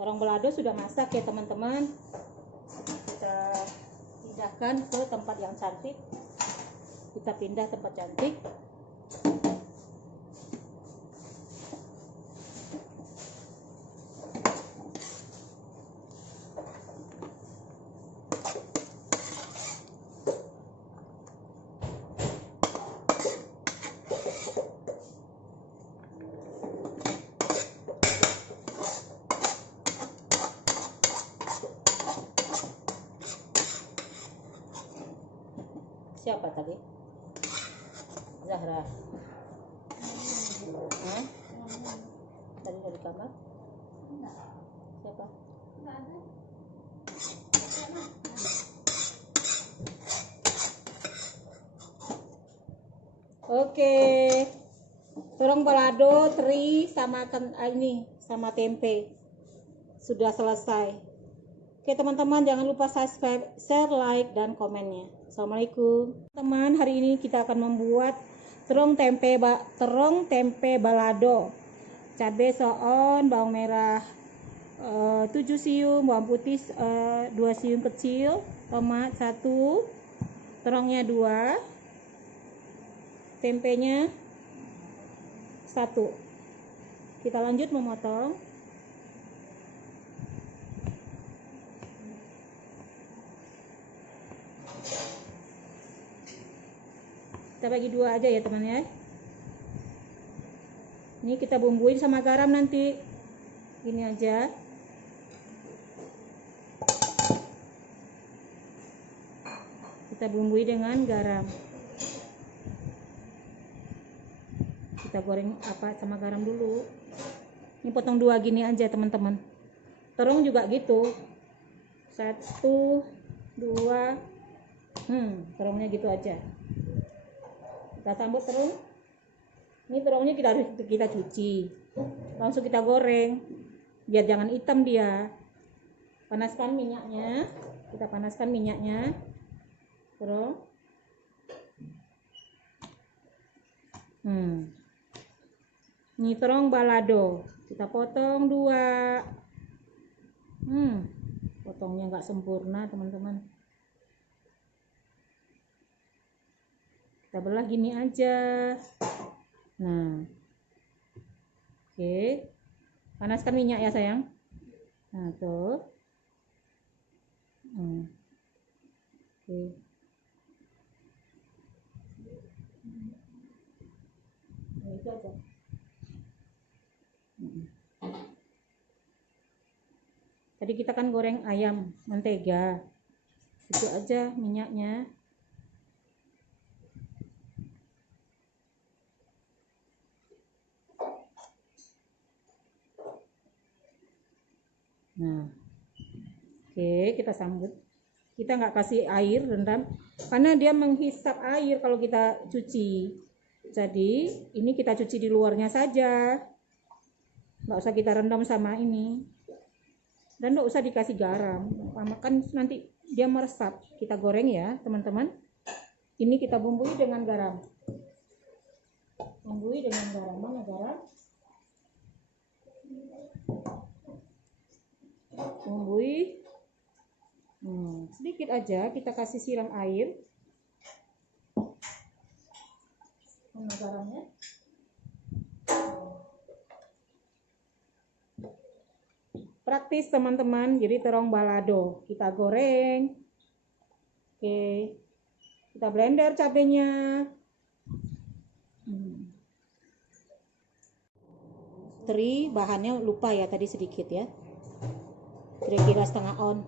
Terong balado sudah masak ya teman-teman. Kita pindahkan ke tempat yang cantik. Kita pindah tempat cantik. Siapa tadi? Zahra. Hah? Tadi dari kamar? Siapa? Oke. Terong balado teri sama ini sama tempe sudah selesai. Oke teman-teman, jangan lupa subscribe, share, like, dan komennya. Assalamualaikum teman, hari ini kita akan membuat terong tempe balado. Cabai soon, bawang merah 7 siung, bawang putih 2 siung kecil, tomat 1, terongnya 2, tempenya 1. Kita lanjut memotong. Kita bagi 2 aja ya teman ya. Ini kita bumbuin sama garam nanti. Gini aja. Kita bumbui dengan garam. Kita goreng sama garam dulu. Ini potong 2 gini aja teman-teman. Terong juga gitu. 1, 2. Terongnya gitu aja. Kita sambut terung. Ini terongnya kita cuci, langsung kita goreng biar jangan hitam dia. Panaskan minyaknya, kita panaskan minyaknya. Terong. Ini terong balado, kita potong 2. Potongnya nggak sempurna teman-teman. Kita belah gini aja. Nah, oke, panaskan minyak ya sayang. Nah tuh, oke. Nah, itu aja. Tadi kita kan goreng ayam mentega, itu aja minyaknya. Nah, oke, kita sambut. Kita nggak kasih air rendam karena dia menghisap air kalau kita cuci. Jadi ini kita cuci di luarnya saja, nggak usah kita rendam sama ini, dan nggak usah dikasih garam. Kan nanti dia meresap. Kita goreng ya teman-teman. Ini kita bumbui dengan garam. Bumbui dengan garam. Mana garam? Bumbui sedikit aja, kita kasih siram air. Mana garamnya? Praktis teman-teman. Jadi terong balado kita goreng. Oke, kita blender cabenya. Teri bahannya lupa ya tadi sedikit ya, kira-kira setengah on.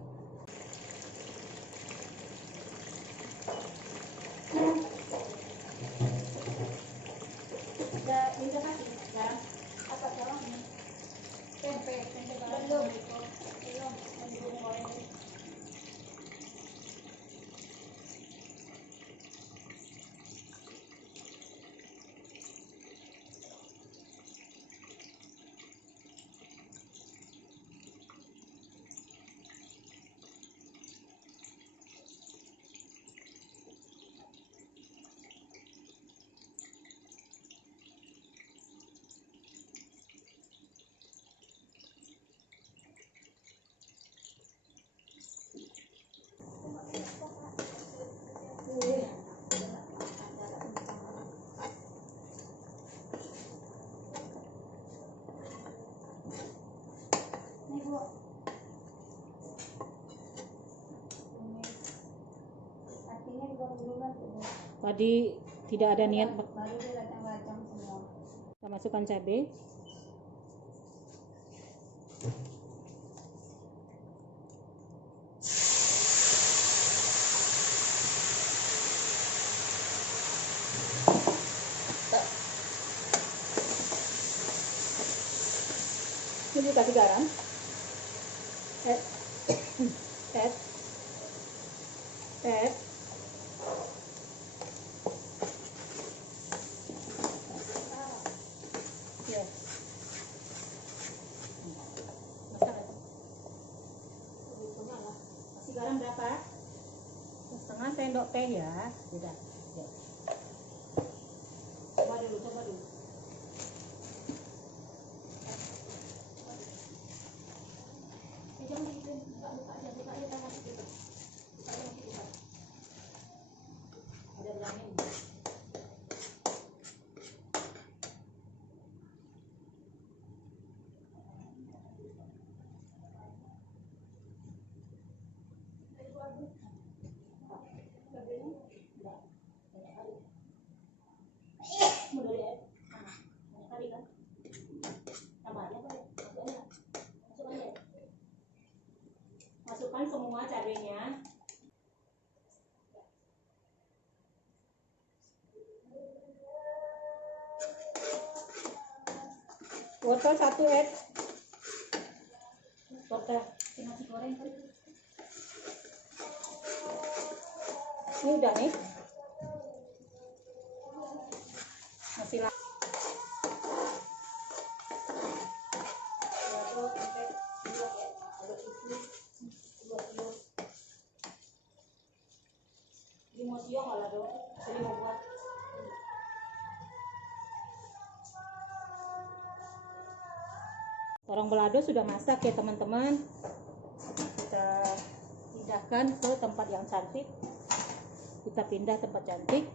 Tadi tidak ada niat. Kita masukkan cabai. Ini kasih garam. Add. Yes. Masak aja. Kasih garam berapa? Setengah sendok teh ya. Sudah. Ya. Coba dulu. Masukkan semua cabenya. Wortel 1 add. Wortel nasi goreng. Ini udah nih. Masih lagi. Ini mau siang nggak lah dong? Jadi mau buat. Terong balado sudah masak ya teman-teman. Kita pindahkan ke tempat yang cantik. Kita pindah tempat cantik.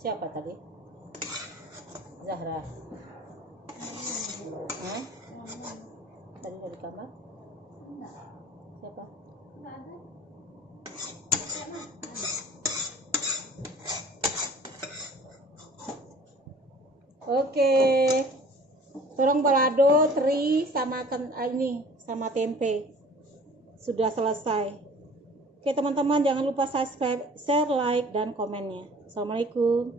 Siapa tadi? Zahra. Hah? Tadi dari kamar? Siapa? Oke. Terong balado teri sama ini sama tempe sudah selesai. Oke teman-teman, jangan lupa subscribe, share, like, dan komennya. Assalamualaikum.